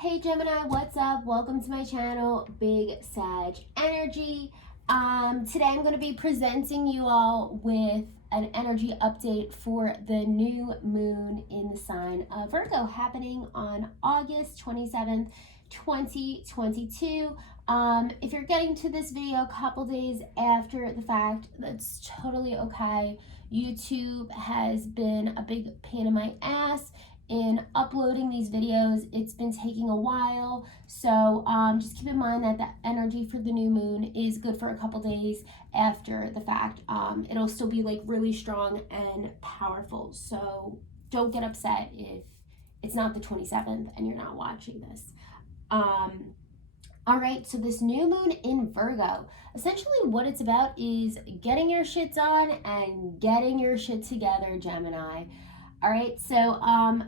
Hey Gemini, what's up? Welcome to my channel, Big Sag Energy. Today I'm going to be presenting you all with an energy update for the new moon in the sign of Virgo happening on August 27th, 2022. If you're getting to this video a couple days after the fact, that's totally okay. YouTube has been a big pain in my ass in uploading these videos. It's been taking a while, so just keep in mind that the energy for the new moon is good for a couple days after the fact. It'll still be like really strong and powerful, so don't get upset if it's not the 27th and you're not watching this. All right, so this new moon in Virgo, essentially what it's about is getting your shit done and getting your shit together, Gemini. All right, so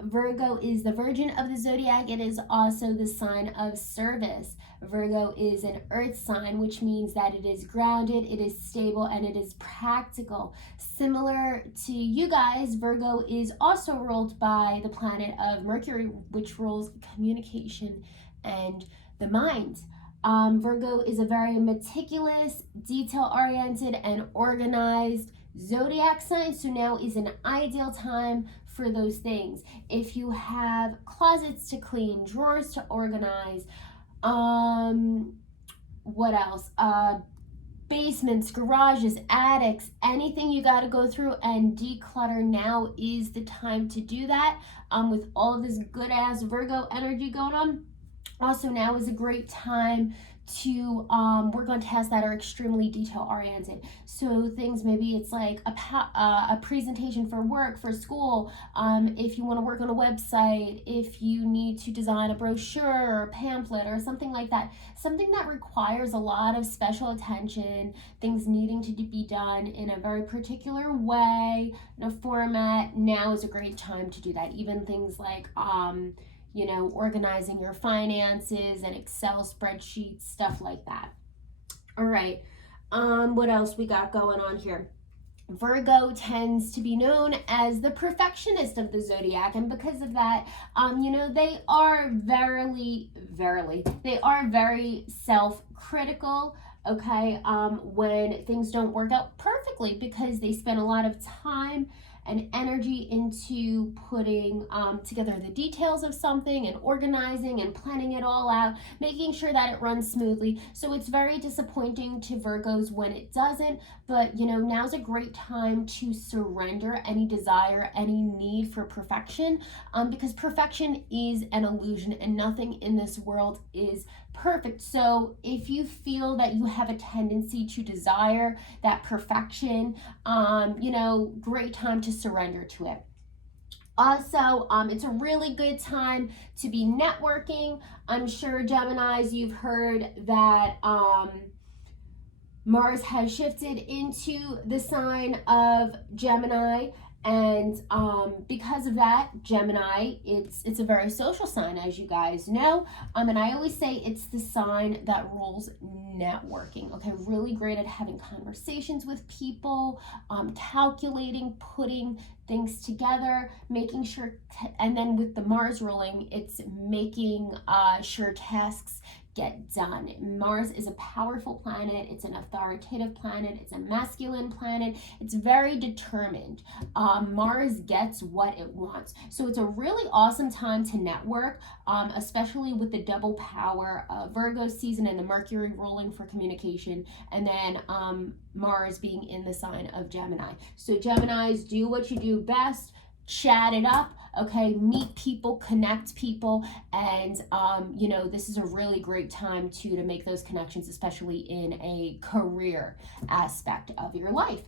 Virgo is the virgin of the zodiac. It is also the sign of service. Virgo is an earth sign, which means that it is grounded, it is stable, and it is practical. Similar to you guys, Virgo is also ruled by the planet of Mercury, which rules communication and the mind. Virgo is a very meticulous, detail-oriented, and organized zodiac sign, so now is an ideal time for those things. If you have closets to clean, drawers to organize, what else? Basements, garages, attics, anything you got to go through and declutter, now is the time to do that. With all of this good ass Virgo energy going on, also now is a great time to work on tasks that are extremely detail oriented. So things, maybe it's like a presentation for work, for school, if you want to work on a website, if you need to design a brochure or a pamphlet or something like that, something that requires a lot of special attention, things needing to be done in a very particular way, in a format, now is a great time to do that. Even things like you know, organizing your finances and Excel spreadsheets, stuff like that. All right, what else we got going on here? Virgo tends to be known as the perfectionist of the zodiac, and because of that, you know, they are very self-critical, okay, when things don't work out perfectly, because they spend a lot of time and energy into putting together the details of something and organizing and planning it all out, making sure that it runs smoothly. So it's very disappointing to Virgos when it doesn't, but you know, now's a great time to surrender any desire, any need for perfection, because perfection is an illusion and nothing in this world is perfect. So if you feel that you have a tendency to desire that perfection, you know, great time to surrender to it. Also, it's a really good time to be networking. I'm sure, Geminis, you've heard that Mars has shifted into the sign of Gemini, and because of that, Gemini, it's a very social sign, as you guys know, and I always say it's the sign that rules networking. Okay, really great at having conversations with people, calculating, putting things together, making sure, and then with the Mars ruling, it's making sure tasks get done. Mars is a powerful planet, it's an authoritative planet, it's a masculine planet, it's very determined. Mars gets what it wants. So it's a really awesome time to network, especially with the double power of Virgo season and the Mercury ruling for communication, and then Mars being in the sign of Gemini. So Geminis, do what you do best, chat it up, okay, meet people, connect people, and you know, this is a really great time to make those connections, especially in a career aspect of your life.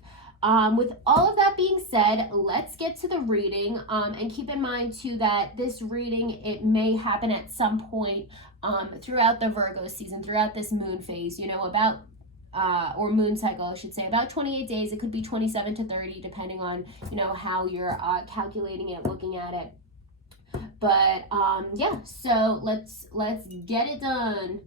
With all of that being said, let's get to the reading, and keep in mind too that this reading, it may happen at some point throughout the Virgo season, throughout this moon phase, you know, about or moon cycle, I should say, about 28 days. It could be 27 to 30, depending on, you know, how you're calculating it, looking at it. But yeah, so let's get it done.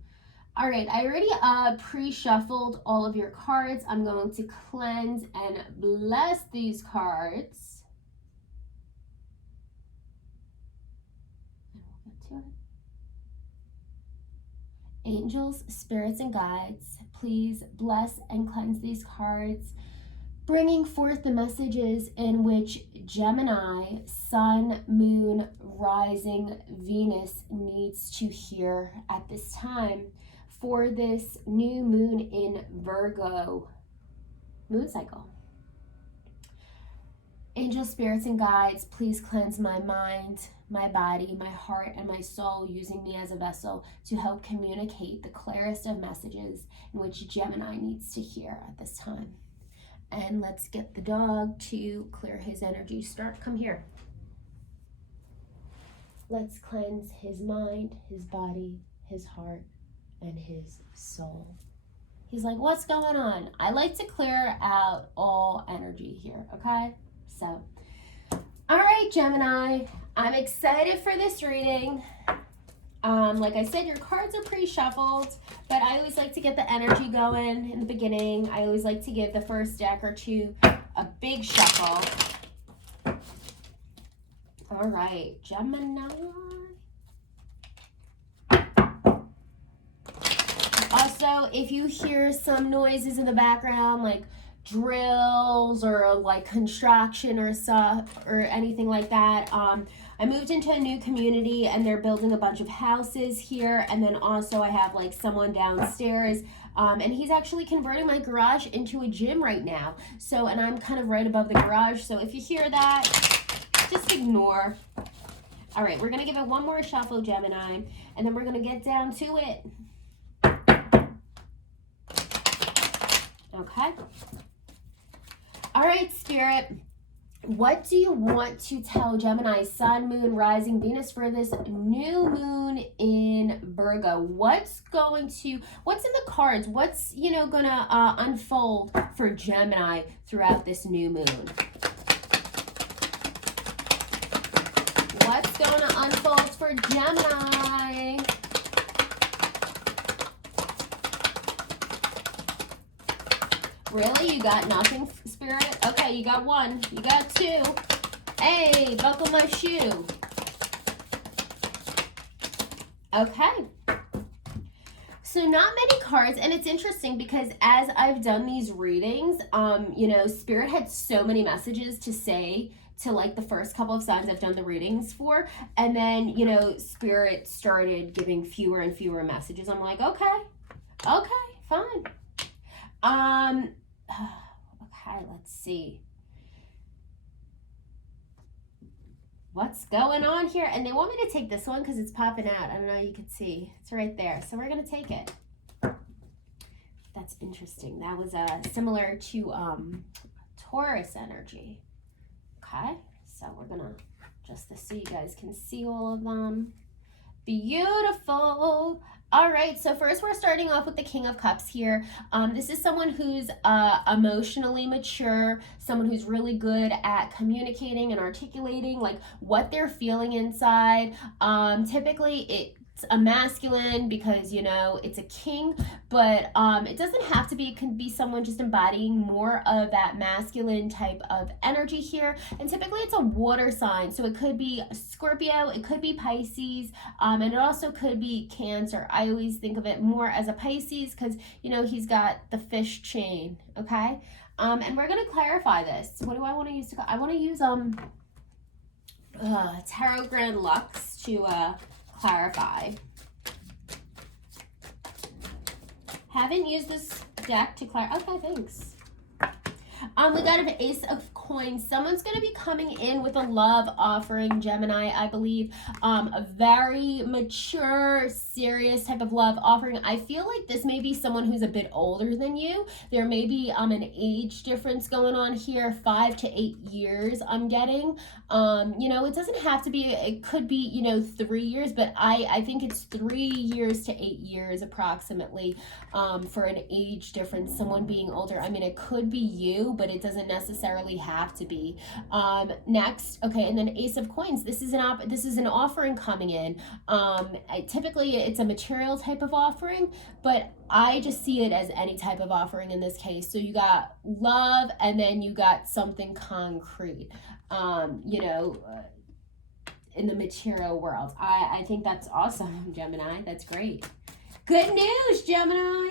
All right, I already pre-shuffled all of your cards. I'm going to cleanse and bless these cards. And we'll get to it. Angels, spirits, and guides, please bless and cleanse these cards, bringing forth the messages in which Gemini, Sun, Moon, Rising, Venus needs to hear at this time for this new moon in Virgo moon cycle. Angel, spirits, and guides, please cleanse my mind, my body, my heart, and my soul, using me as a vessel to help communicate the clearest of messages in which Gemini needs to hear at this time. And let's get the dog to clear his energy. Start, come here. Let's cleanse his mind, his body, his heart, and his soul. He's like, what's going on? I like to clear out all energy here, okay? So, all right, Gemini, I'm excited for this reading. Like I said, your cards are pre-shuffled, but I always like to get the energy going in the beginning. I always like to give the first deck or two a big shuffle. All right, Gemini. Also, if you hear some noises in the background, like drills or like construction or stuff or anything like that, I moved into a new community and they're building a bunch of houses here, and then also I have like someone downstairs, and he's actually converting my garage into a gym right now. So, and I'm kind of right above the garage, so if you hear that, just ignore. All right, we're gonna give it one more shuffle, Gemini, and then we're gonna get down to it. Okay. All right, Spirit. What do you want to tell Gemini, Sun, Moon, Rising, Venus for this new moon in Virgo? What's in the cards? What's, gonna unfold for Gemini throughout this new moon? What's going to unfold for Gemini? Really? You got nothing, Spirit? Okay, you got one. You got two. Hey, buckle my shoe. Okay. So not many cards, and it's interesting because as I've done these readings, Spirit had so many messages to say to like the first couple of signs I've done the readings for, and then, Spirit started giving fewer and fewer messages. I'm like, okay, fine. Okay, let's see. What's going on here? And they want me to take this one because it's popping out. I don't know, you can see. It's right there. So we're going to take it. That's interesting. That was similar to Taurus energy. Okay, so we're going to adjust this so you guys can see all of them. Beautiful. All right, so first we're starting off with the King of Cups here. This is someone who's emotionally mature, someone who's really good at communicating and articulating like what they're feeling inside. Typically it's a masculine because, it's a king, but it doesn't have to be. It can be someone just embodying more of that masculine type of energy here. And typically it's a water sign. So it could be Scorpio, it could be Pisces, and it also could be Cancer. I always think of it more as a Pisces because, he's got the fish chain, okay? And we're going to clarify this. What do I want to use? I want to use Tarot Grand Lux to clarify. Haven't used this deck to clarify. Okay, thanks. We got an Ace of Coins. Someone's going to be coming in with a love offering, Gemini, I believe. A very mature, serious type of love offering. I feel like this may be someone who's a bit older than you. There may be an age difference going on here, 5 to 8 years I'm getting. It doesn't have to be, it could be, 3 years, but I think it's 3 years to 8 years approximately for an age difference, someone being older. I mean, it could be you, but it doesn't necessarily have to be. Next, okay, and then Ace of Coins. This is an offering coming in. Typically, it's a material type of offering, but I just see it as any type of offering in this case. So you got love, and then you got something concrete. In the material world. I think that's awesome, Gemini. That's great. Good news, Gemini.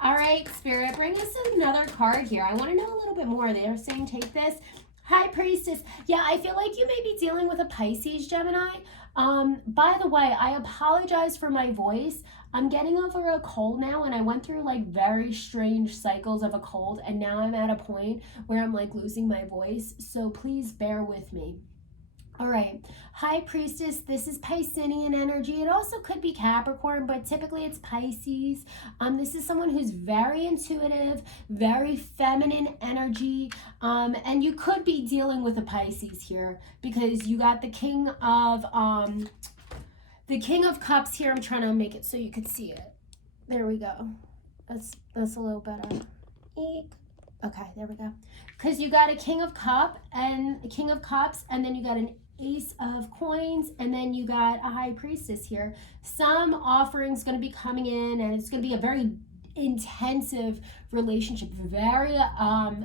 All right, Spirit, bring us another card here. I want to know a little bit more. They're saying take this. High Priestess. Yeah, I feel like you may be dealing with a Pisces, Gemini. By the way, I apologize for my voice. I'm getting over a cold now, and I went through like very strange cycles of a cold, and now I'm at a point where I'm like losing my voice. So please bear with me. All right, High Priestess, this is Piscean energy. It also could be Capricorn, but typically it's Pisces. This is someone who's very intuitive, very feminine energy, and you could be dealing with a Pisces here because you got the King of Cups here. I'm trying to make it so you could see it. There we go. That's a little better. Eek. Okay, there we go. Because you got a King of Cups, and then you got an Ace of Coins, and then you got a High Priestess here. Some offering's going to be coming in, and it's going to be a very intensive relationship, very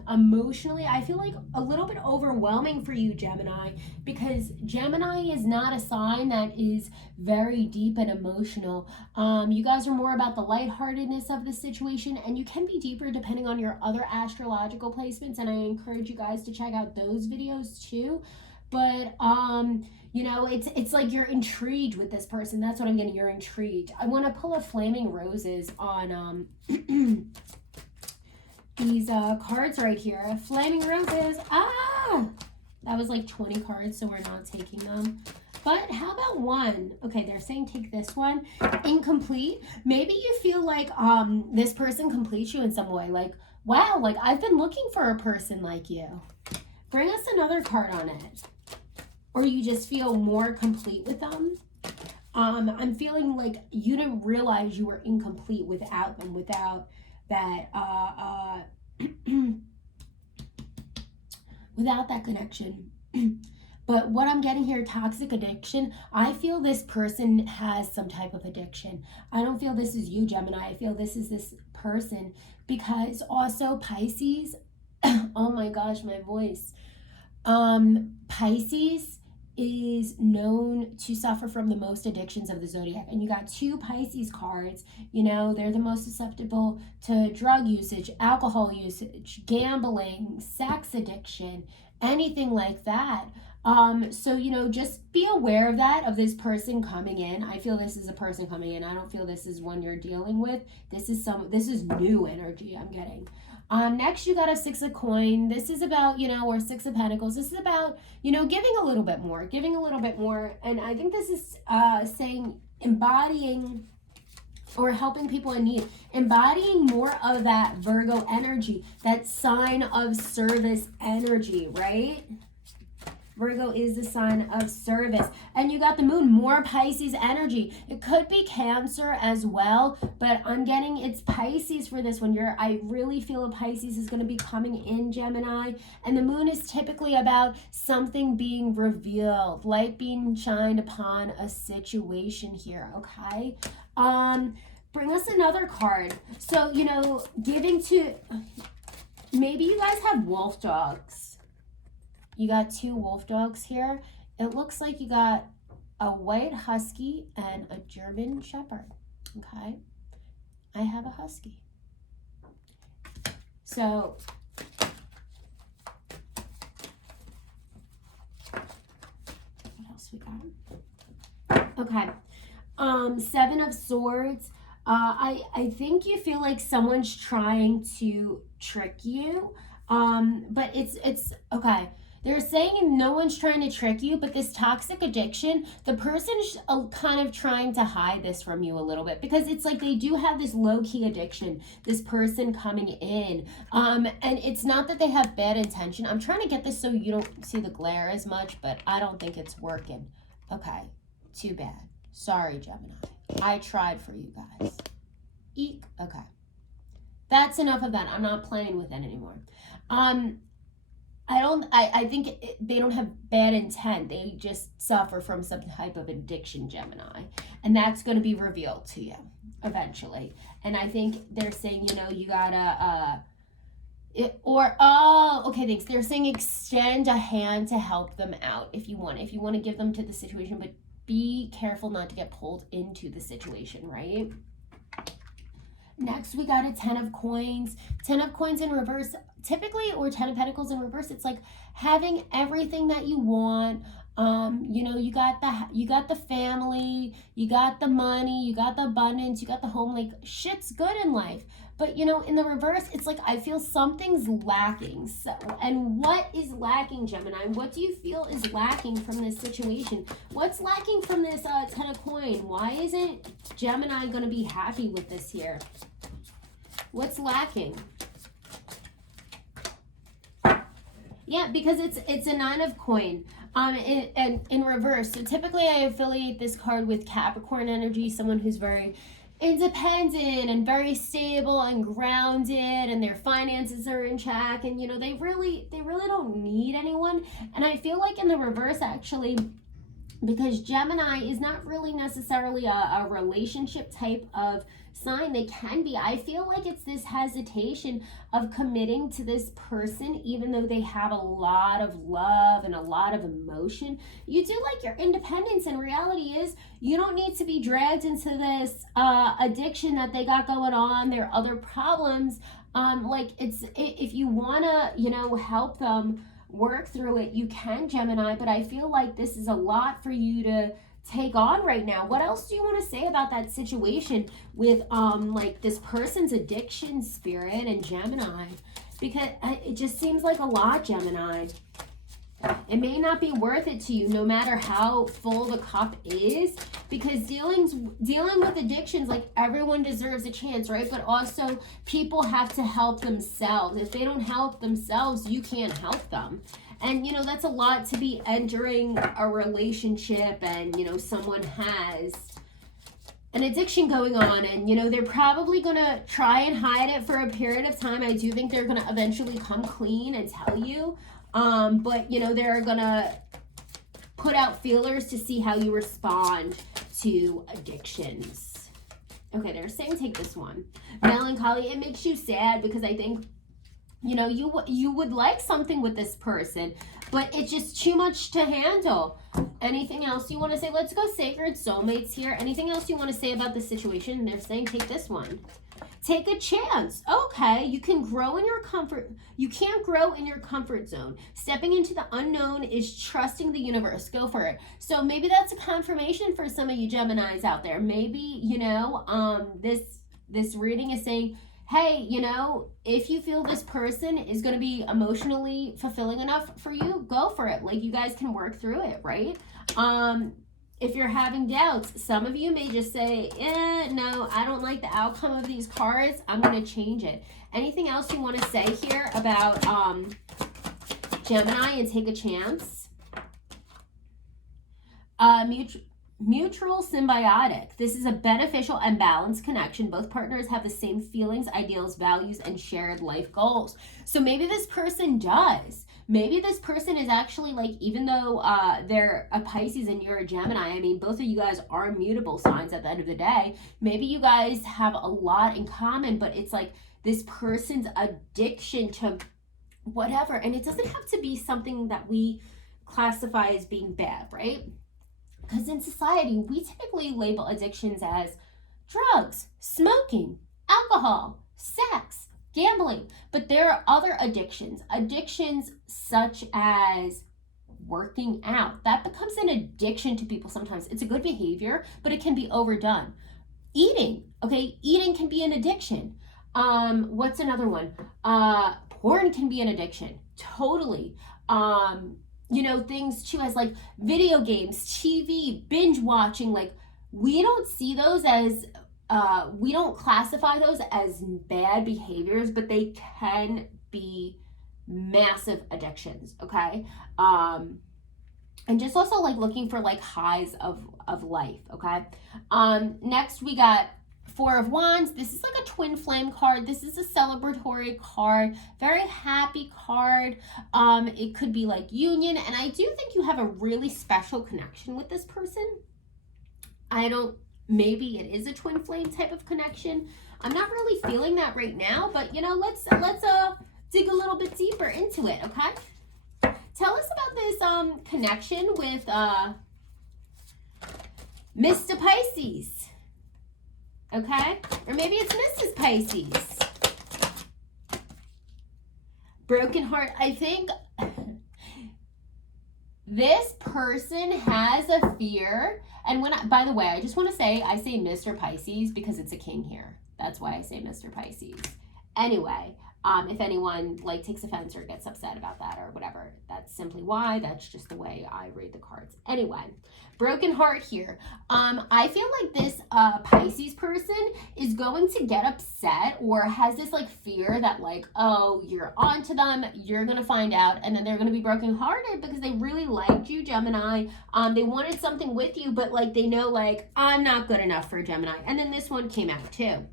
emotionally, I feel like a little bit overwhelming for you, Gemini, because Gemini is not a sign that is very deep and emotional. You guys are more about the lightheartedness of the situation, and you can be deeper depending on your other astrological placements, and I encourage you guys to check out those videos too. But you know, it's like you're intrigued with this person. That's what I'm getting. You're intrigued. I want to pull a Flaming Roses on these cards right here. Flaming Roses. That was like 20 cards, so we're not taking them. But how about one? Okay, they're saying take this one. Incomplete. Maybe you feel like this person completes you in some way. Like, wow, like I've been looking for a person like you. Bring us another card on it. Or you just feel more complete with them. I'm feeling like you didn't realize you were incomplete without them, without that without that connection. But what I'm getting here, toxic addiction, I feel this person has some type of addiction. I don't feel this is you, Gemini. I feel this is this person, because also Pisces, oh my gosh, my voice. Pisces is known to suffer from the most addictions of the zodiac, and you got two Pisces cards. You know, they're the most susceptible to drug usage, alcohol usage, gambling, sex addiction, anything like that. So, you know, just be aware of that, of this person coming in. I feel this is a person coming in. I don't feel this is one you're dealing with. This is new energy I'm getting. Next, you got a Six of Coins. This is about, you know, or Six of Pentacles. This is about, you know, giving a little bit more. And I think this is saying embodying or helping people in need. Embodying more of that Virgo energy, that sign of service energy, right? Virgo is the sign of service. And you got the moon, more Pisces energy. It could be Cancer as well, but I'm getting it's Pisces for this one. I really feel a Pisces is going to be coming in, Gemini. And the moon is typically about something being revealed, light being shined upon a situation here, okay? Bring us another card. So, you know, giving to, maybe you guys have wolf dogs. You got two wolf dogs here. It looks like you got a white husky and a German shepherd, okay? I have a husky. So, what else we got? Okay, Seven of Swords. I think you feel like someone's trying to trick you, but it's okay. They're saying no one's trying to trick you, but this toxic addiction, the person's kind of trying to hide this from you a little bit, because it's like they do have this low-key addiction, this person coming in. And it's not that they have bad intention. I'm trying to get this so you don't see the glare as much, but I don't think it's working. Okay, too bad. Sorry, Gemini. I tried for you guys. Eek. Okay. That's enough of that. I'm not playing with it anymore. I think they don't have bad intent. They just suffer from some type of addiction, Gemini. And that's going to be revealed to you eventually. And I think they're saying, you know, you gotta, okay, thanks. They're saying extend a hand to help them out if you want to give them to the situation, but be careful not to get pulled into the situation, right? Next, we got a 10 of coins. 10 of coins in reverse, typically, or 10 of pentacles in reverse, it's like having everything that you want. You know, you got the family, you got the money, you got the abundance, you got the home, like shit's good in life. But you know, in the reverse, it's like I feel something's lacking. So, and what is lacking, Gemini? What do you feel is lacking from this situation? What's lacking from this 10 of coin? Why isn't Gemini going to be happy with this here? What's lacking? Yeah, because it's a 9 of coin. In reverse. So typically I affiliate this card with Capricorn energy, someone who's very independent and very stable and grounded, and their finances are in check, and you know, they really don't need anyone. And I feel like in the reverse, actually, because Gemini is not really necessarily a relationship type of sign, they can be. I feel like it's this hesitation of committing to this person, even though they have a lot of love and a lot of emotion. You do like your independence, and reality is you don't need to be dragged into this addiction that they got going on, their other problems. Like if you want to, you know, help them work through it, you can, Gemini, but I feel like this is a lot for you to take on right now. What else do you want to say about that situation with like this person's addiction, Spirit, and Gemini? Because it just seems like a lot, Gemini. It may not be worth it to you, no matter how full the cup is, because dealing with addictions, like everyone deserves a chance, right? But also people have to help themselves. If they don't help themselves, you can't help them. And, you know, that's a lot to be entering a relationship and, you know, someone has an addiction going on, and, you know, they're probably going to try and hide it for a period of time. I do think they're going to eventually come clean and tell you. But, you know, they're going to put out feelers to see how you respond to addictions. Okay, they're saying take this one. Melancholy, it makes you sad because I think, you know, you would like something with this person, but it's just too much to handle. Anything else you want to say? Let's go sacred soulmates here. Anything else you want to say about the situation? They're saying take this one. Take a chance. Okay, you can grow in your comfort. You can't grow in your comfort zone. Stepping into the unknown is trusting the universe. Go for it. So maybe that's a confirmation for some of you Geminis out there. Maybe, you know, this reading is saying, hey, you know, if you feel this person is going to be emotionally fulfilling enough for you, go for it. Like, you guys can work through it, right? If you're having doubts, some of you may just say, no, I don't like the outcome of these cards. I'm going to change it. Anything else you want to say here about Gemini and take a chance? Mutual symbiotic. This is a beneficial and balanced connection. Both partners have the same feelings, ideals, values, and shared life goals. So maybe this person does. Maybe this person is actually, like, even though they're a Pisces and you're a Gemini, I mean, both of you guys are mutable signs at the end of the day. Maybe you guys have a lot in common, but it's like this person's addiction to whatever. And it doesn't have to be something that we classify as being bad, right? Because in society, we typically label addictions as drugs, smoking, alcohol, sex, gambling. But there are other addictions such as working out. That becomes an addiction to people sometimes. It's a good behavior, but it can be overdone. Eating, okay? Eating can be an addiction. What's another one? Porn can be an addiction. Totally. You know, things too as like video games, TV, binge watching, like we don't see those as, we don't classify those as bad behaviors, but they can be massive addictions, okay? And just also like looking for like highs of life, okay? Next we got Four of Wands. This is like a twin flame card. This is a celebratory card, very happy card. It could be like union, and I do think you have a really special connection with this person. Maybe it is a twin flame type of connection. I'm not really feeling that right now, but you know, let's dig a little bit deeper into it, okay? Tell us about this connection with Mr. Pisces. Okay? Or maybe it's Mrs. Pisces. Broken heart. I think this person has a fear. And by the way, I just want to say, I say Mr. Pisces because it's a king here. That's why I say Mr. Pisces. Anyway, if anyone like takes offense or gets upset about that or whatever, that's simply why. That's just the way I read the cards. Anyway, broken heart here. I feel like this Pisces person is going to get upset or has this like fear that like, oh, you're on to them, you're going to find out, and then they're going to be brokenhearted because they really liked you, Gemini. They wanted something with you, but like they know like, I'm not good enough for Gemini. And then this one came out too.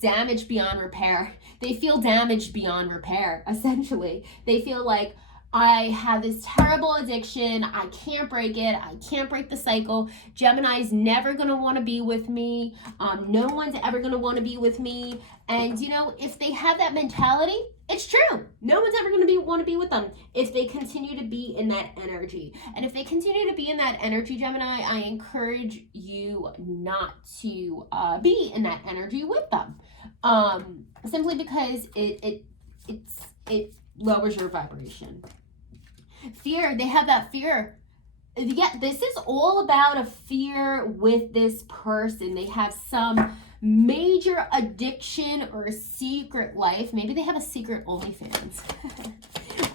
Damaged beyond repair. They feel damaged beyond repair, essentially. They feel like, I have this terrible addiction. I can't break it. I can't break the cycle. Gemini's never going to want to be with me. No one's ever going to want to be with me. And, you know, if they have that mentality, it's true. No one's ever going to want to be with them if they continue to be in that energy. And if they continue to be in that energy, Gemini, I encourage you not to be in that energy with them. Simply because it lowers your vibration. Fear, they have that fear. Yeah, this is all about a fear with this person. They have some major addiction or a secret life. Maybe they have a secret OnlyFans.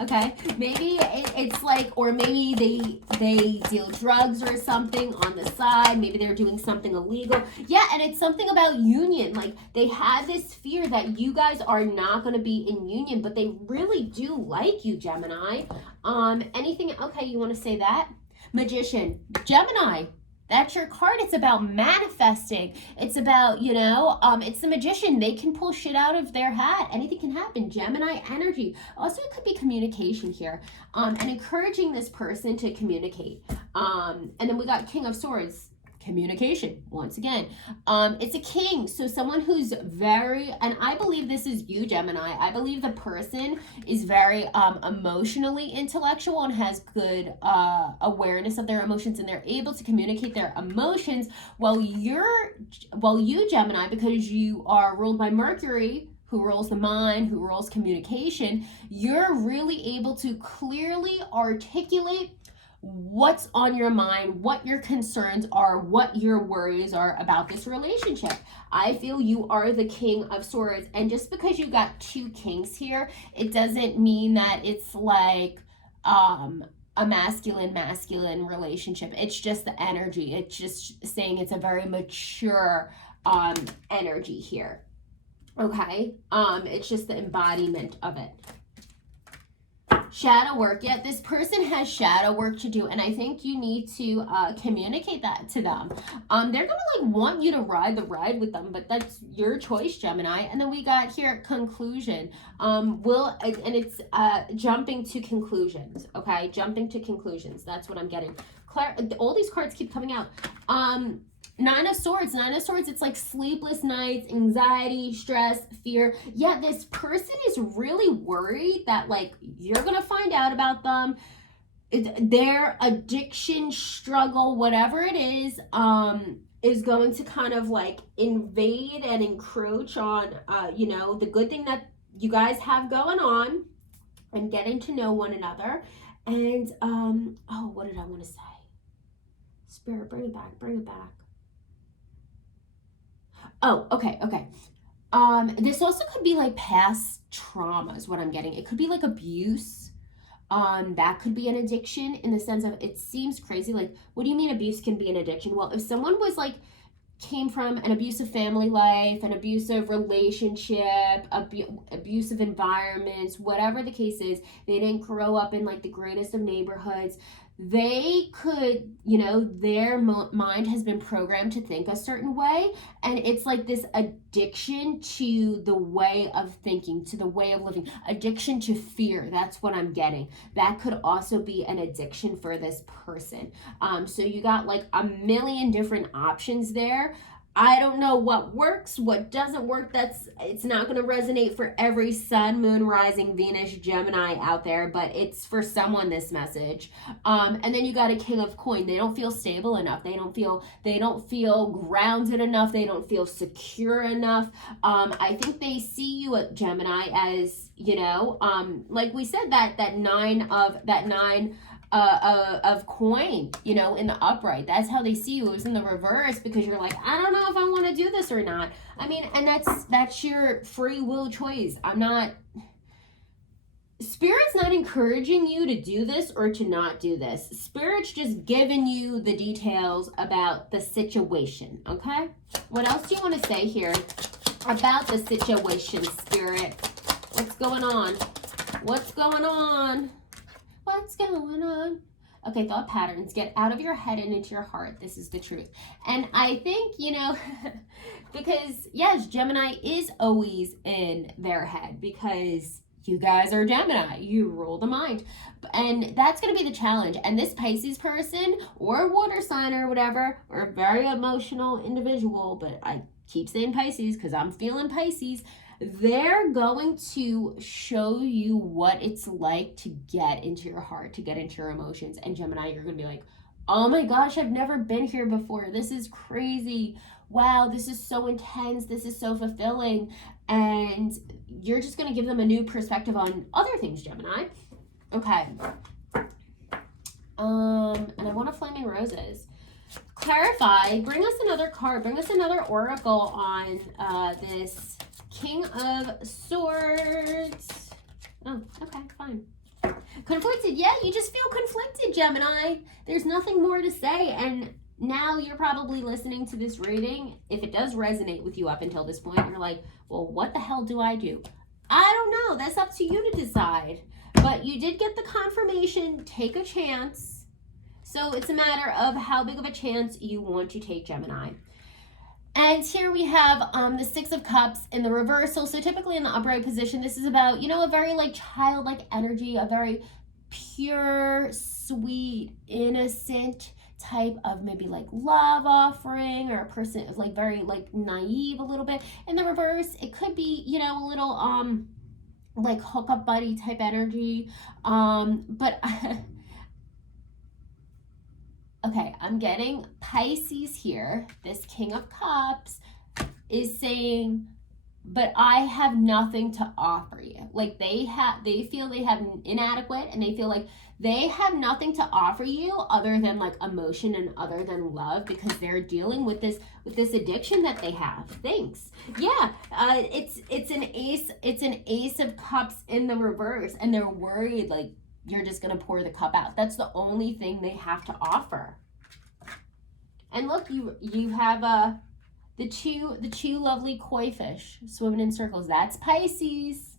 Okay, maybe it's like, or maybe they deal drugs or something on the side. Maybe they're doing something illegal. Yeah, and it's something about union. Like they have this fear that you guys are not going to be in union, but they really do like you, Gemini. Anything? Okay, you want to say that? Magician, Gemini. That's your card. It's about manifesting. It's about, you know, it's the magician. They can pull shit out of their hat. Anything can happen. Gemini energy. Also, it could be communication here. And encouraging this person to communicate. And then we got King of Swords. Communication, once again. It's a king, so someone who's very, and I believe this is you, Gemini. I believe the person is very emotionally intellectual and has good awareness of their emotions, and they're able to communicate their emotions, while you, Gemini, because you are ruled by Mercury, who rules the mind, who rules communication, you're really able to clearly articulate what's on your mind, what your concerns are, what your worries are about this relationship. I feel you are the King of Swords, and just because you got two kings here, it doesn't mean that it's like a masculine relationship. It's just the energy. It's just saying it's a very mature energy here. Okay, it's just the embodiment of it. Shadow work. Yeah, this person has shadow work to do, and I think you need to communicate that to them. They're gonna like want you to ride the ride with them, but that's your choice, Gemini. And then we got here conclusion. And it's jumping to conclusions. Okay, jumping to conclusions. That's what I'm getting. All these cards keep coming out. Nine of Swords. Nine of Swords, it's like sleepless nights, anxiety, stress, fear. Yeah, this person is really worried that like you're going to find out about them. Their addiction, struggle, whatever it is going to kind of like invade and encroach on, you know, the good thing that you guys have going on and getting to know one another. And, oh, what did I want to say? Spirit, bring it back, bring it back. Oh, okay. This also could be like past trauma is what I'm getting. It could be like abuse. That could be an addiction in the sense of, it seems crazy. Like, what do you mean abuse can be an addiction? Well, if someone was like, came from an abusive family life, an abusive relationship, abusive environments, whatever the case is, they didn't grow up in like the greatest of neighborhoods, they could, you know, their mind has been programmed to think a certain way, and it's like this addiction to the way of thinking, to the way of living, addiction to fear. That's what I'm getting. That could also be an addiction for this person. So you got like a million different options there. I don't know what works, what doesn't work. It's not going to resonate for every sun, moon, rising, Venus, Gemini out there, but it's for someone, this message. And then you got a King of Coin. They don't feel stable enough. They don't feel grounded enough. They don't feel secure enough. I think they see you at Gemini as, you know, like we said, that nine of coin, you know, in the upright. That's how they see you. It was in the reverse because you're like, I don't know if I want to do this or not. I mean, and that's your free will choice. Spirit's not encouraging you to do this or to not do this. Spirit's just giving you the details about the situation, okay? What else do you want to say here about the situation, Spirit? What's going on? What's going on? What's going on? Okay, thought patterns. Get out of your head and into your heart. This is the truth. And I think, you know, because, yes, Gemini is always in their head because you guys are Gemini. You rule the mind. And that's going to be the challenge. And this Pisces person or water sign or whatever, or a very emotional individual, but I keep saying Pisces because I'm feeling Pisces, they're going to show you what it's like to get into your heart, to get into your emotions. And Gemini, you're going to be like, oh my gosh, I've never been here before. This is crazy. Wow, this is so intense. This is so fulfilling. And you're just going to give them a new perspective on other things, Gemini. Okay. And I want a Flaming Roses. Clarify. Bring us another card. Bring us another oracle on this King of Swords. Oh, okay, fine. Conflicted. Yeah, you just feel conflicted, Gemini. There's nothing more to say. And now you're probably listening to this reading. If it does resonate with you up until this point, you're like, well, what the hell do I do? I don't know. That's up to you to decide. But you did get the confirmation. Take a chance. So it's a matter of how big of a chance you want to take, Gemini. And here we have the Six of Cups in the reversal. So typically in the upright position, this is about, you know, a very like childlike energy, a very pure, sweet, innocent type of maybe like love offering, or a person like very like naive a little bit. In the reverse, it could be, you know, a little like hookup buddy type energy. But okay, I'm getting Pisces here. This King of Cups is saying, but I have nothing to offer you. Like they feel they have inadequate, and they feel like they have nothing to offer you other than like emotion and other than love, because they're dealing with this addiction that they have. Thanks. Yeah, it's an Ace of Cups in the reverse, and they're worried like you're just gonna pour the cup out. That's the only thing they have to offer. And look, you have the two lovely koi fish swimming in circles. That's Pisces.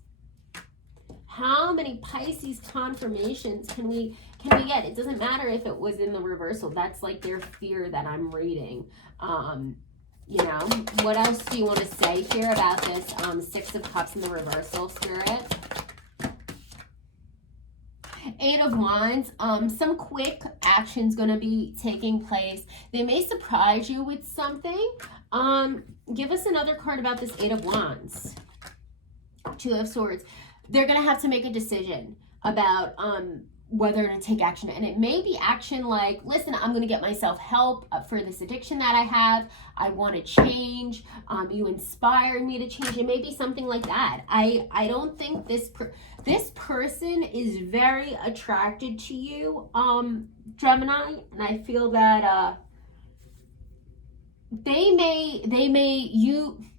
How many Pisces confirmations can we get? It doesn't matter if it was in the reversal. That's like their fear that I'm reading. You know, what else do you want to say here about this Six of Cups in the reversal, Spirit? Eight of Wands. Some quick action's going to be taking place. They may surprise you with something. Give us another card about this Eight of Wands. Two of Swords. They're going to have to make a decision about whether to take action. And it may be action like, listen, I'm going to get myself help for this addiction that I have. I want to change. You inspired me to change. It may be something like that. I don't think this person is very attracted to you, Gemini. And I feel that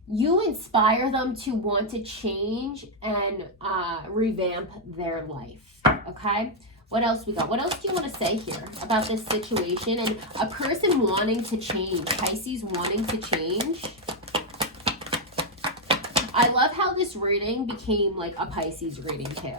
you inspire them to want to change and revamp their life. Okay? What else we got? What else do you want to say here about this situation and a person wanting to change? Pisces wanting to change. I love how this reading became like a Pisces reading too.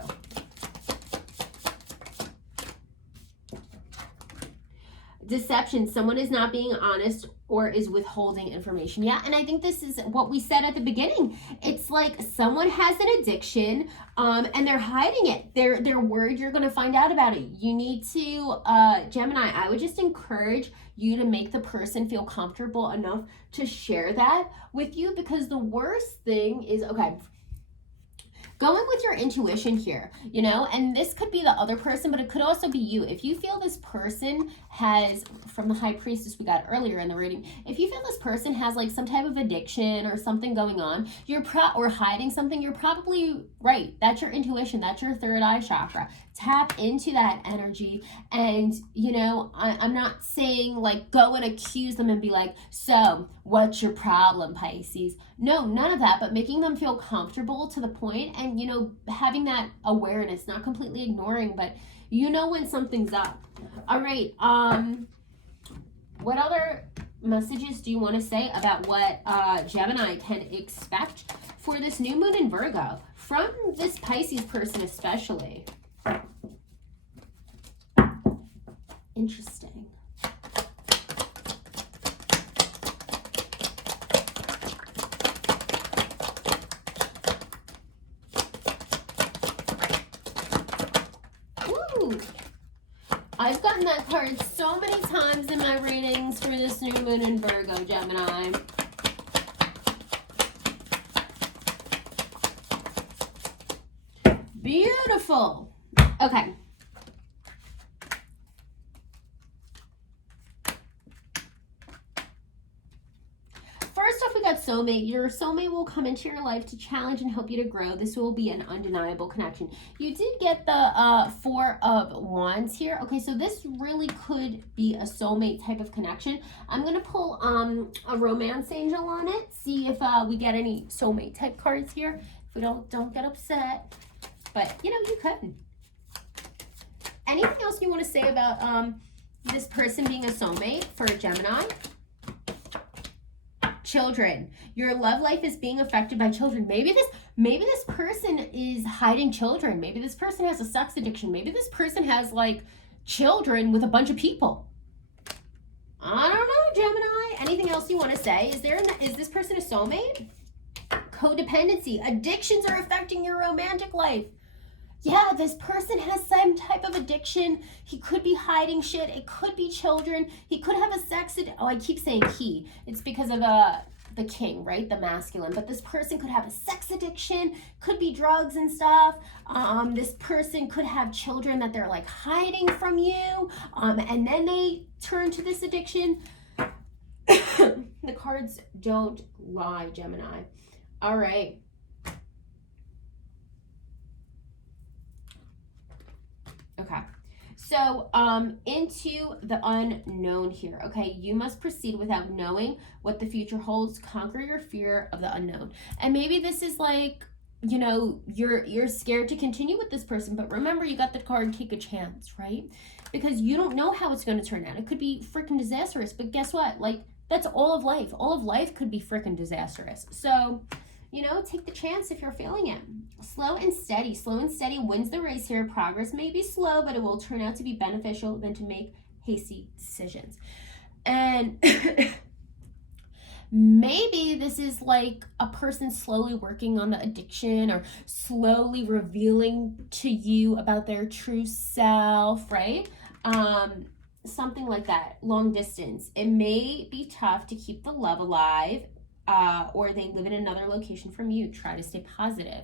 deception. Someone is not being honest or is withholding information. Yeah, and I think this is what we said at the beginning. It's like someone has an addiction, and they're hiding it. They're worried you're going to find out about it. You need to, Gemini, I would just encourage you to make the person feel comfortable enough to share that with you, because the worst thing is, okay, going with your intuition here, you know, and this could be the other person, but it could also be you. If you feel this person has, from the High Priestess we got earlier in the reading, if you feel this person has like some type of addiction or something going on, or hiding something, you're probably right. That's your intuition. That's your third eye chakra. Tap into that energy. And, you know, I'm not saying like go and accuse them and be like, so what's your problem, Pisces? No, none of that, but making them feel comfortable to the point, and, you know, having that awareness, not completely ignoring, but you know when something's up. All right. What other messages do you want to say about what Gemini can expect for this new moon in Virgo from this Pisces person especially? Interesting. Ooh. I've gotten that card so many times in my readings for this new moon in Virgo, Gemini. Beautiful. Okay. First off, we got soulmate. Your soulmate will come into your life to challenge and help you to grow. This will be an undeniable connection. You did get the Four of Wands here. Okay, so this really could be a soulmate type of connection. I'm going to pull a romance angel on it, see if we get any soulmate type cards here. If we don't get upset. But, you know, you could. Anything else you want to say about this person being a soulmate for Gemini? Children. Your love life is being affected by children. Maybe this person is hiding children. Maybe this person has a sex addiction. Maybe this person has like children with a bunch of people. I don't know, Gemini. Anything else you want to say? Is this person a soulmate? Codependency. Addictions are affecting your romantic life. Yeah, this person has some type of addiction. He could be hiding shit. It could be children. He could have a sex addiction. Oh, I keep saying he. It's because of the king, right? The masculine. But this person could have a sex addiction. Could be drugs and stuff. This person could have children that they're like hiding from you. And then they turn to this addiction. The cards don't lie, Gemini. All right. Okay, so into the unknown here. Okay, you must proceed without knowing what the future holds. Conquer your fear of the unknown. And maybe this is like, you know, you're scared to continue with this person, but remember, you got the card take a chance, right? Because you don't know how it's going to turn out. It could be freaking disastrous, but guess what? Like, that's all of life. All of life could be freaking disastrous. So, you know, take the chance if you're feeling it. Slow and steady. Slow and steady wins the race here. Progress may be slow, but it will turn out to be beneficial than to make hasty decisions. And maybe this is like a person slowly working on the addiction or slowly revealing to you about their true self, right? Something like that. Long distance. It may be tough to keep the love alive. Or they live in another location from you. Try to stay positive.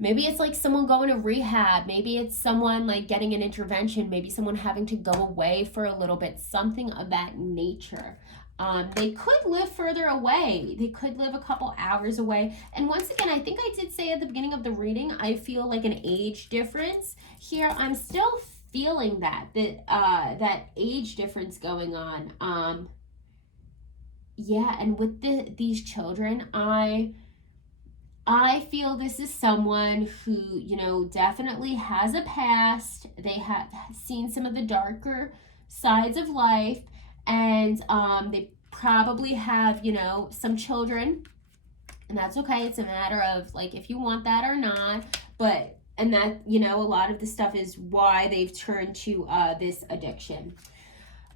Maybe it's like someone going to rehab. Maybe it's someone like getting an intervention. Maybe someone having to go away for a little bit. Something of that nature. They could live further away. They could live a couple hours away. And once again, I think I did say at the beginning of the reading, I feel like an age difference. Here, I'm still feeling that age difference going on. Yeah, and with these children, I feel this is someone who, you know, definitely has a past. They have seen some of the darker sides of life, and they probably have, you know, some children, and that's okay. It's a matter of like if you want that or not, and that, you know, a lot of the stuff is why they've turned to this addiction.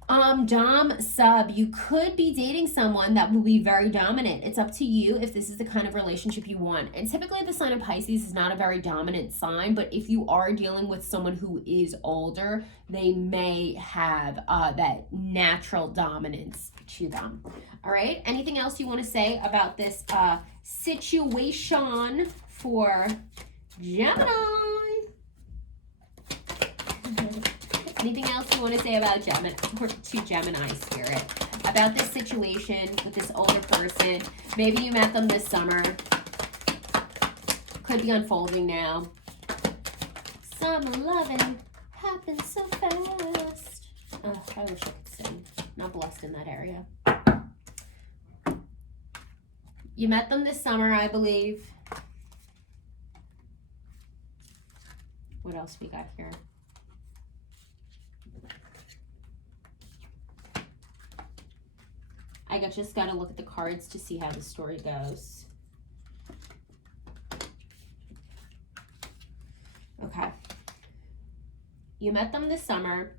Dom, sub, you could be dating someone that will be very dominant. It's up to you if this is the kind of relationship you want. And typically the sign of Pisces is not a very dominant sign, but if you are dealing with someone who is older, they may have that natural dominance to them. All right, anything else you want to say about this situation for Gemini? Anything else you want to say about Gemini, to Gemini spirit, about this situation with this older person? Maybe you met them this summer. Could be unfolding now. Summer loving happens so fast. Oh, I wish I could sing. Not blessed in that area. You met them this summer, I believe. What else we got here? I just got to look at the cards to see how the story goes. Okay. You met them this summer.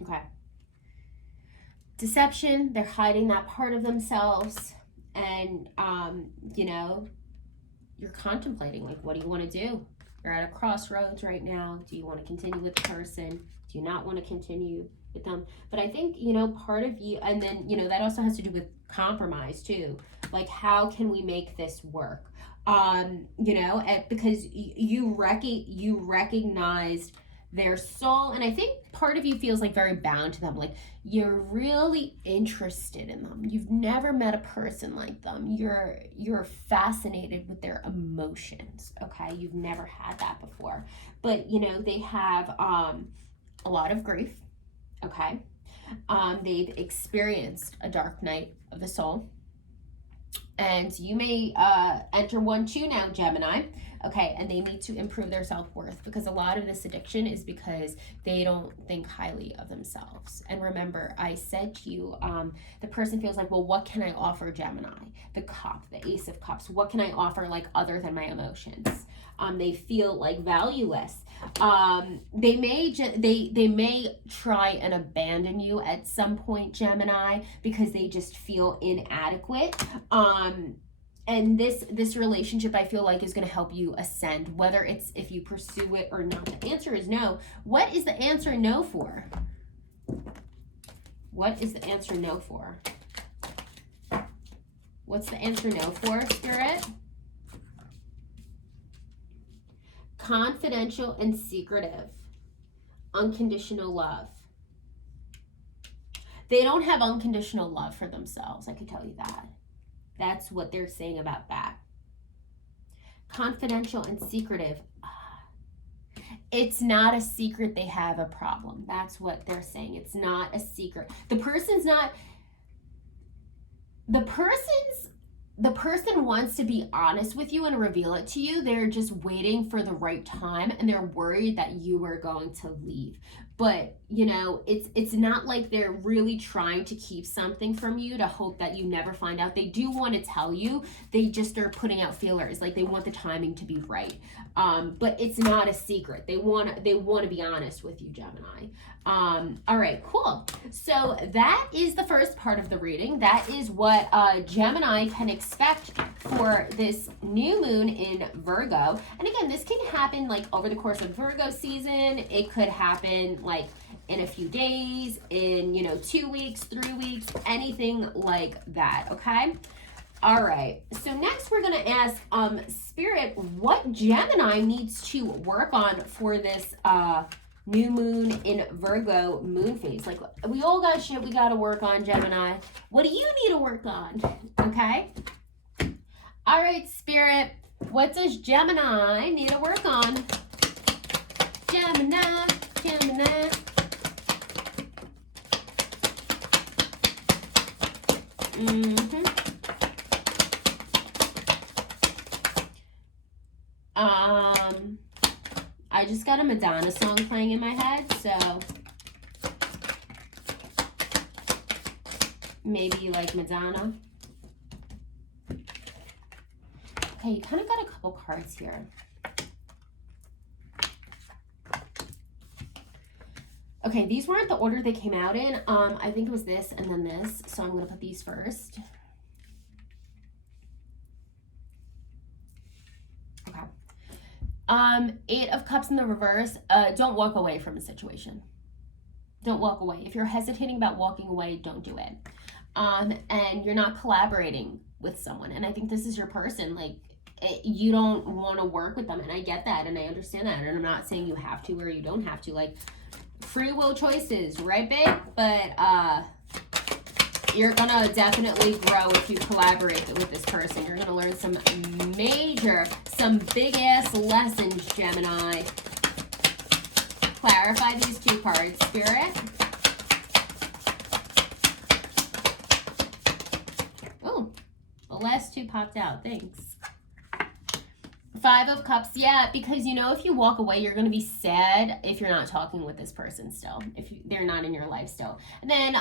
Okay. Deception, they're hiding that part of themselves. And, you know, you're contemplating, like, what do you want to do? You're at a crossroads right now. Do you want to continue with the person? Do you not want to continue with them? But I think, you know, part of you, and then, you know, that also has to do with compromise too. Like, how can we make this work? You know, because you recognized their soul, and I think part of you feels like very bound to them, like you're really interested in them. You've never met a person like them. You're fascinated with their emotions. Okay, you've never had that before, but you know, they have a lot of grief. Okay, they've experienced a dark night of the soul, and you may enter one too now, Gemini. Okay, and they need to improve their self-worth, because a lot of this addiction is because they don't think highly of themselves. And remember, I said to you, the person feels like, well, what can I offer Gemini? The cup, the ace of cups. What can I offer, like, other than my emotions? They feel like valueless. They may try and abandon you at some point, Gemini, because they just feel inadequate. And this relationship, I feel like, is going to help you ascend, whether it's if you pursue it or not. The answer is no. What is the answer no for? What is the answer no for? What's the answer no for, Spirit? Confidential and secretive. Unconditional love. They don't have unconditional love for themselves, I can tell you that. That's what they're saying about that. Confidential and secretive. It's not a secret they have a problem. That's what they're saying. It's not a secret. The person wants to be honest with you and reveal it to you. They're just waiting for the right time, and they're worried that you are going to leave. But, you know, it's not like they're really trying to keep something from you to hope that you never find out. They do want to tell you. They just are putting out feelers. Like, they want the timing to be right. But it's not a secret. They want to be honest with you, Gemini. All right, cool. So that is the first part of the reading. That is what Gemini can expect for this new moon in Virgo. And again, this can happen like over the course of Virgo season. It could happen like in a few days, in, you know, 2 weeks, 3 weeks, anything like that, okay? All right, so next we're gonna ask Spirit what Gemini needs to work on for this new moon in Virgo moon phase. Like, we all got shit we gotta work on, Gemini. What do you need to work on, okay? All right, Spirit, what does Gemini need to work on? Gemini. I just got a Madonna song playing in my head, so maybe you like Madonna. Okay, you kind of got a couple cards here. Okay, these weren't the order they came out in. I think it was this and then this. So I'm going to put these first. Okay. 8 of Cups in the reverse. Don't walk away from a situation. Don't walk away. If you're hesitating about walking away, don't do it. And you're not collaborating with someone. And I think this is your person. Like, you don't want to work with them. And I get that. And I understand that. And I'm not saying you have to or you don't have to. Like, free will choices, right, babe? But you're going to definitely grow if you collaborate with this person. You're going to learn some big-ass lessons, Gemini. Clarify these 2 cards, Spirit. Oh, the last 2 popped out. Thanks. 5 of Cups. Yeah, because, you know, if you walk away, you're going to be sad if you're not talking with this person still. If they're not in your life still. And then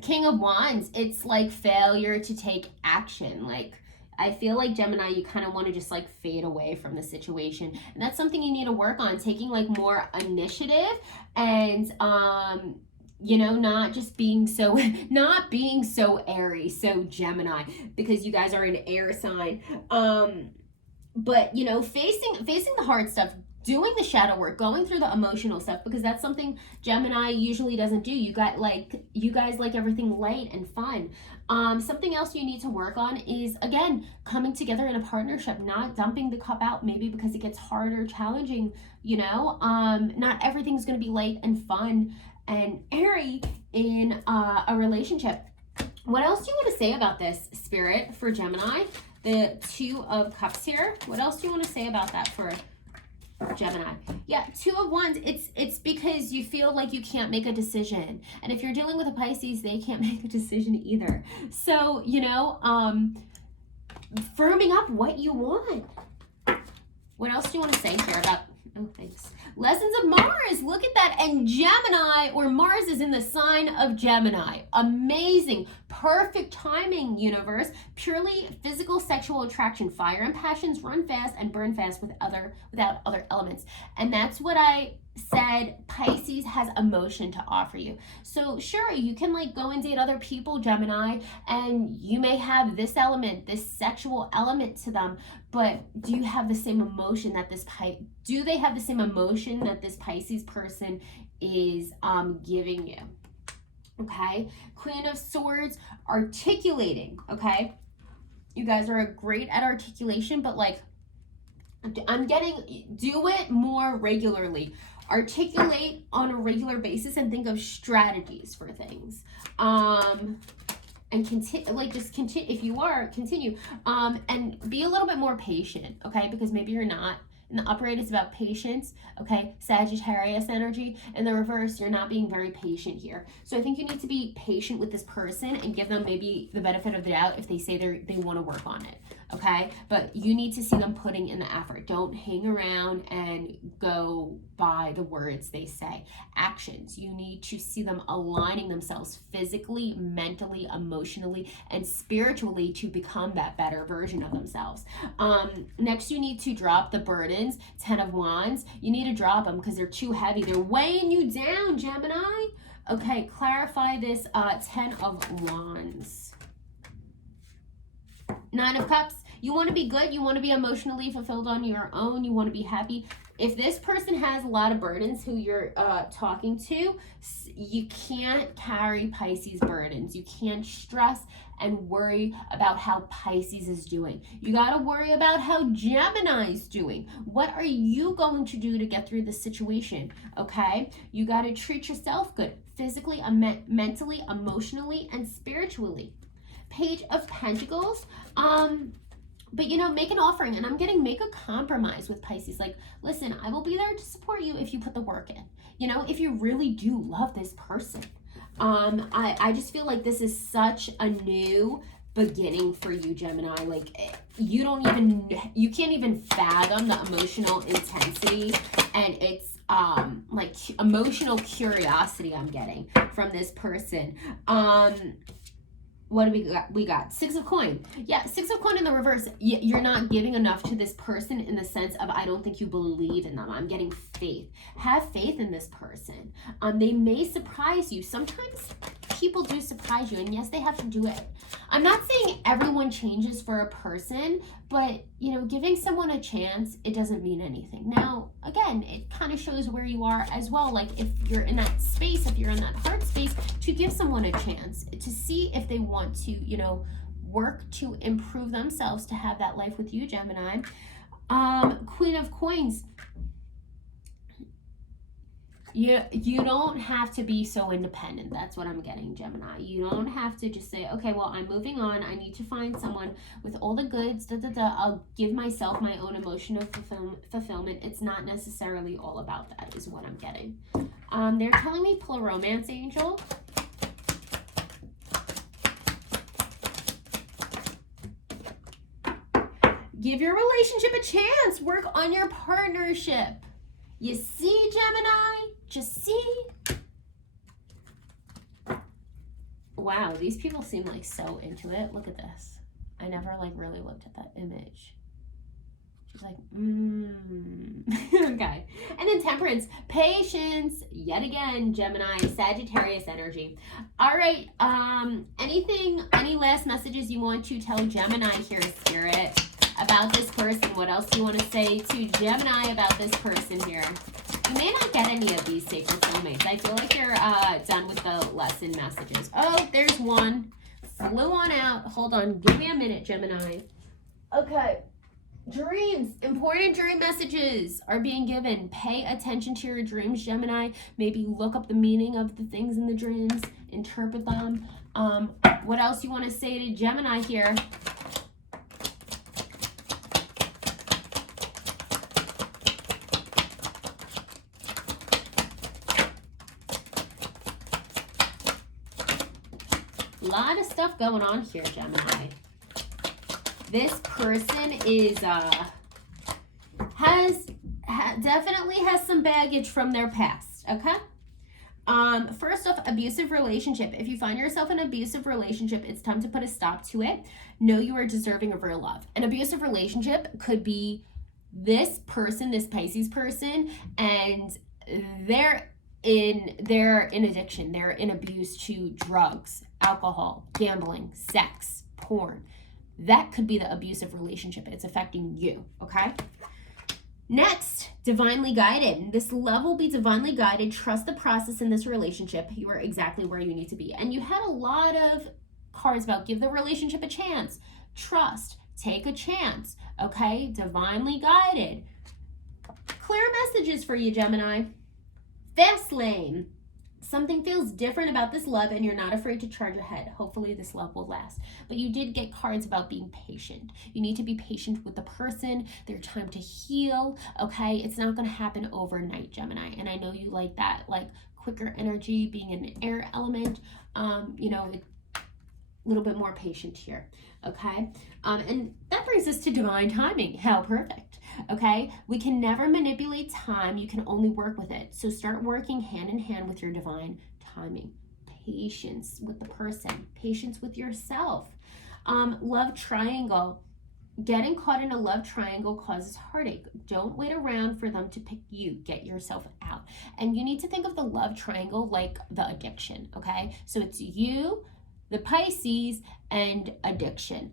King of Wands. It's like failure to take action. Like, I feel like, Gemini, you kind of want to just like fade away from the situation. And that's something you need to work on, taking like more initiative and, you know, not being so airy, so Gemini, because you guys are an air sign. But, you know, facing the hard stuff, doing the shadow work, going through the emotional stuff, because that's something Gemini usually doesn't do. You guys like everything light and fun. Something else you need to work on is, again, coming together in a partnership, not dumping the cup out, maybe because it gets harder, challenging, you know. Not everything's going to be light and fun and airy in a relationship. What else do you want to say about this, Spirit, for Gemini? The 2 of Cups here. What else do you want to say about that for Gemini? Yeah, 2 of Wands. It's because you feel like you can't make a decision. And if you're dealing with a Pisces, they can't make a decision either. So, you know, firming up what you want. What else do you want to say here about... Oh, thanks. Lessons of Mars. Look at that. And Gemini, or Mars, is in the sign of Gemini. Amazing. Perfect timing, universe. Purely physical sexual attraction. Fire and passions run fast and burn fast without other elements. And that's what I said. Pisces has emotion to offer you. So sure, you can like go and date other people, Gemini, and you may have this element, this sexual element to them, but do you have the same emotion that this Pisces person is giving you? Okay, Queen of Swords, articulating. Okay, you guys are great at articulation, but like, I'm getting, do it more regularly. Articulate on a regular basis and think of strategies for things. And continue, like, just continue. If you are, continue. And be a little bit more patient, okay? Because maybe you're not. In the upright, it's about patience, okay? Sagittarius energy. In the reverse, you're not being very patient here. So I think you need to be patient with this person and give them maybe the benefit of the doubt if they say they want to work on it, okay? But you need to see them putting in the effort. Don't hang around and go by the words they say. Actions. You need to see them aligning themselves physically, mentally, emotionally, and spiritually to become that better version of themselves. Next, you need to drop the burdens. 10 of Wands. You need to drop them because they're too heavy. They're weighing you down, Gemini. Okay, clarify this 10 of Wands. 9 of Cups. You want to be good. You want to be emotionally fulfilled on your own. You want to be happy. If this person has a lot of burdens who you're talking to, you can't carry Pisces burdens. You can't stress and worry about how Pisces is doing. You got to worry about how Gemini is doing. What are you going to do to get through this situation? Okay? You got to treat yourself good, physically, mentally, emotionally, and spiritually. Page of Pentacles. But, you know, make an offering. And I'm getting make a compromise with Pisces. Like, listen, I will be there to support you if you put the work in. You know, if you really do love this person. I just feel like this is such a new beginning for you, Gemini. Like, you can't even fathom the emotional intensity. And it's like emotional curiosity I'm getting from this person. what do we got? We got 6 of coin. Yeah, 6 of coin in the reverse. You're not giving enough to this person in the sense of, I don't think you believe in them. I'm getting faith. Have faith in this person. They may surprise you. Sometimes people do surprise you, and yes, they have to do it. I'm not saying everyone changes for a person, but giving someone a chance, it doesn't mean anything. Now, again, it kind of shows where you are as well. Like if you're in that space, if you're in that heart space, to give someone a chance to see if they want to, work to improve themselves to have that life with you, Gemini. Queen of coins. You don't have to be so independent. That's what I'm getting, Gemini. You don't have to just say, okay, well, I'm moving on. I need to find someone with all the goods. I'll give myself my own emotional fulfillment. It's not necessarily all about that, is what I'm getting. They're telling me pull a romance angel. Give your relationship a chance. Work on your partnership. You see, Gemini? Just see? Wow, these people seem like so into it. Look at this. I never really looked at that image. She's like, okay. And then temperance, patience, yet again, Gemini, Sagittarius energy. All right, any last messages you want to tell Gemini here, Spirit, about this person? What else do you want to say to Gemini about this person here? You may not get any of these sacred soulmates. I feel like you're done with the lesson messages. Oh, there's one. Flew on out. Hold on. Give me a minute, Gemini. Okay. Dreams. Important dream messages are being given. Pay attention to your dreams, Gemini. Maybe look up the meaning of the things in the dreams. Interpret them. What else you want to say to Gemini here? A lot of stuff going on here, Gemini. This person is definitely has some baggage from their past. Okay. First off, abusive relationship. If you find yourself in an abusive relationship, it's time to put a stop to it. Know you are deserving of real love. An abusive relationship could be this person, this Pisces person, and they're in addiction. They're in abuse to drugs, alcohol, gambling, sex, porn. That could be the abusive relationship. It's affecting you, okay? Next, divinely guided. This love will be divinely guided. Trust the process in this relationship. You are exactly where you need to be. And you had a lot of cards about give the relationship a chance. Trust. Take a chance, okay? Divinely guided. Clear messages for you, Gemini. Fast lane. Something feels different about this love and you're not afraid to charge ahead. Hopefully this love will last. But you did get cards about being patient. You need to be patient with the person. Their time to heal, okay? It's not going to happen overnight, Gemini. And I know you like that, like quicker energy, being an air element. A little bit more patient here, okay? And that brings us to divine timing. How perfect. Okay, we can never manipulate time. You can only work with it. So start working hand in hand with your divine timing. Patience with the person, patience with yourself. Love triangle. Getting caught in a love triangle causes heartache. Don't wait around for them to pick you. Get yourself out. And you need to think of the love triangle like the addiction, okay? So it's you, the Pisces, and addiction,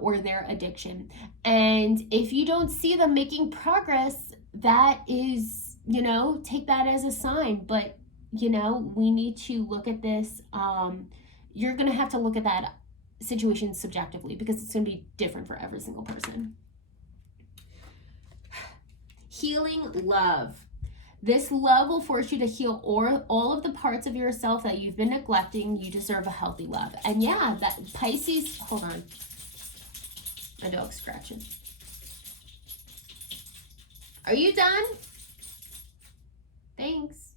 or their addiction. And if you don't see them making progress, that is, take that as a sign. But, we need to look at this. You're going to have to look at that situation subjectively because it's going to be different for every single person. Healing love. This love will force you to heal all of the parts of yourself that you've been neglecting. You deserve a healthy love. And yeah, that Pisces, hold on. My dog's scratching. Are you done? Thanks.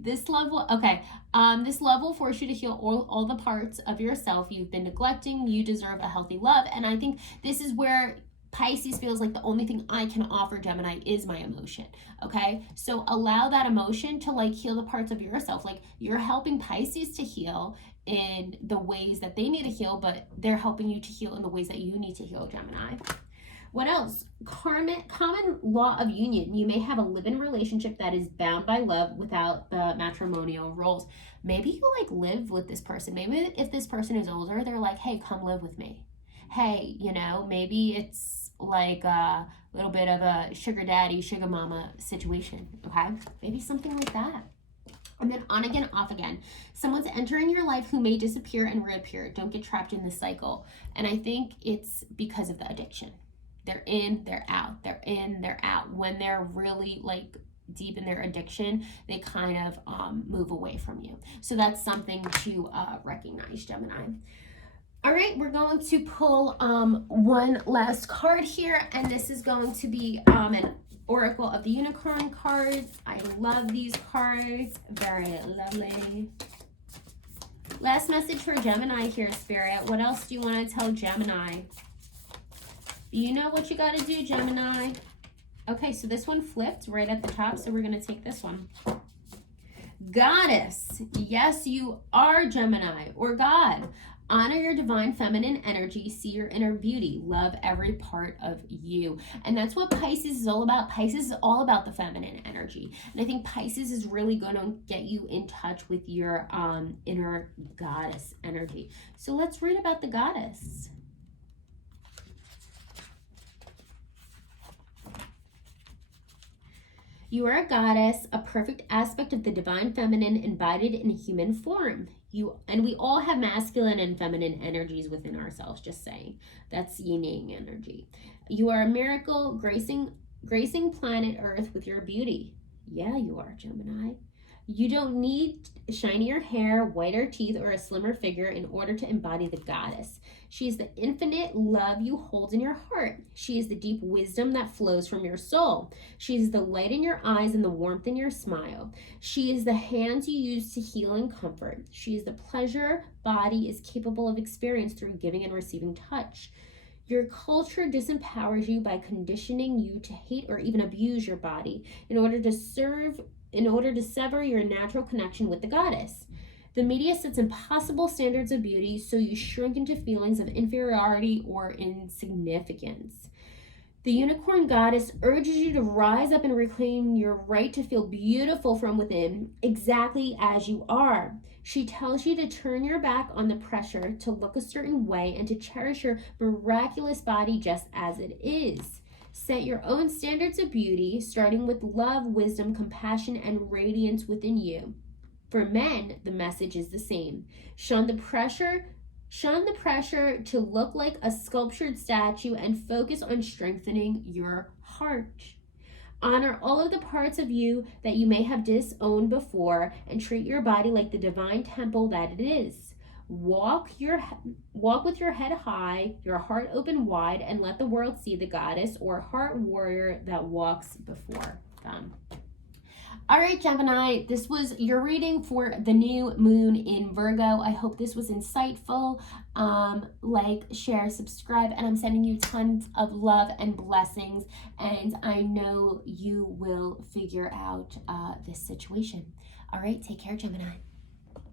This love will force you to heal all the parts of yourself you've been neglecting. You deserve a healthy love. And I think this is where Pisces feels like the only thing I can offer Gemini is my emotion. Okay, so allow that emotion to like heal the parts of yourself. Like you're helping Pisces to heal in the ways that they need to heal, but they're helping you to heal in the ways that you need to heal, Gemini. What else? Common law of union. You may have a live-in relationship that is bound by love without the matrimonial roles. Maybe you like live with this person. Maybe if this person is older, they're like, hey, come live with me. Hey, you know, maybe it's like a little bit of a sugar daddy, sugar mama situation, okay? Maybe something like that. And then on again, off again. Someone's entering your life who may disappear and reappear. Don't get trapped in this cycle. And I think it's because of the addiction. They're in, they're out. They're in, they're out. When they're really like deep in their addiction, they kind of move away from you. So that's something to recognize, Gemini. All right, we're going to pull one last card here, and this is going to be an Oracle of the Unicorn cards. I love these cards. Very lovely. Last message for Gemini here, Spirit. What else do you want to tell Gemini? You know what you got to do, Gemini. Okay, so this one flipped right at the top, so we're going to take this one. Goddess. Yes, you are Gemini, or God. Honor your divine feminine energy. See your inner beauty. Love every part of you. And that's what Pisces is all about. Pisces is all about the feminine energy. And I think Pisces is really going to get you in touch with your inner goddess energy. So let's read about the goddess. You are a goddess, a perfect aspect of the divine feminine embodied in human form. And we all have masculine and feminine energies within ourselves, just saying. That's yin-yang energy. You are a miracle, gracing planet Earth with your beauty. Yeah, you are, Gemini. You don't need shinier hair, whiter teeth, or a slimmer figure in order to embody the goddess. She is the infinite love you hold in your heart. She is the deep wisdom that flows from your soul. She is the light in your eyes and the warmth in your smile. She is the hands you use to heal and comfort. She is the pleasure body is capable of experience through giving and receiving touch. Your culture disempowers you by conditioning you to hate or even abuse your body in order to sever your natural connection with the goddess. The media sets impossible standards of beauty, so you shrink into feelings of inferiority or insignificance. The unicorn goddess urges you to rise up and reclaim your right to feel beautiful from within, exactly as you are. She tells you to turn your back on the pressure to look a certain way and to cherish your miraculous body just as it is. Set your own standards of beauty, starting with love, wisdom, compassion, and radiance within you. For men, the message is the same. Shun the pressure to look like a sculptured statue and focus on strengthening your heart. Honor all of the parts of you that you may have disowned before and treat your body like the divine temple that it is. Walk with your head high, your heart open wide, and let the world see the goddess or heart warrior that walks before them. All right, Gemini, this was your reading for the new moon in Virgo. I hope this was insightful. Like, share, subscribe, and I'm sending you tons of love and blessings, and I know you will figure out this situation. All right, take care, Gemini.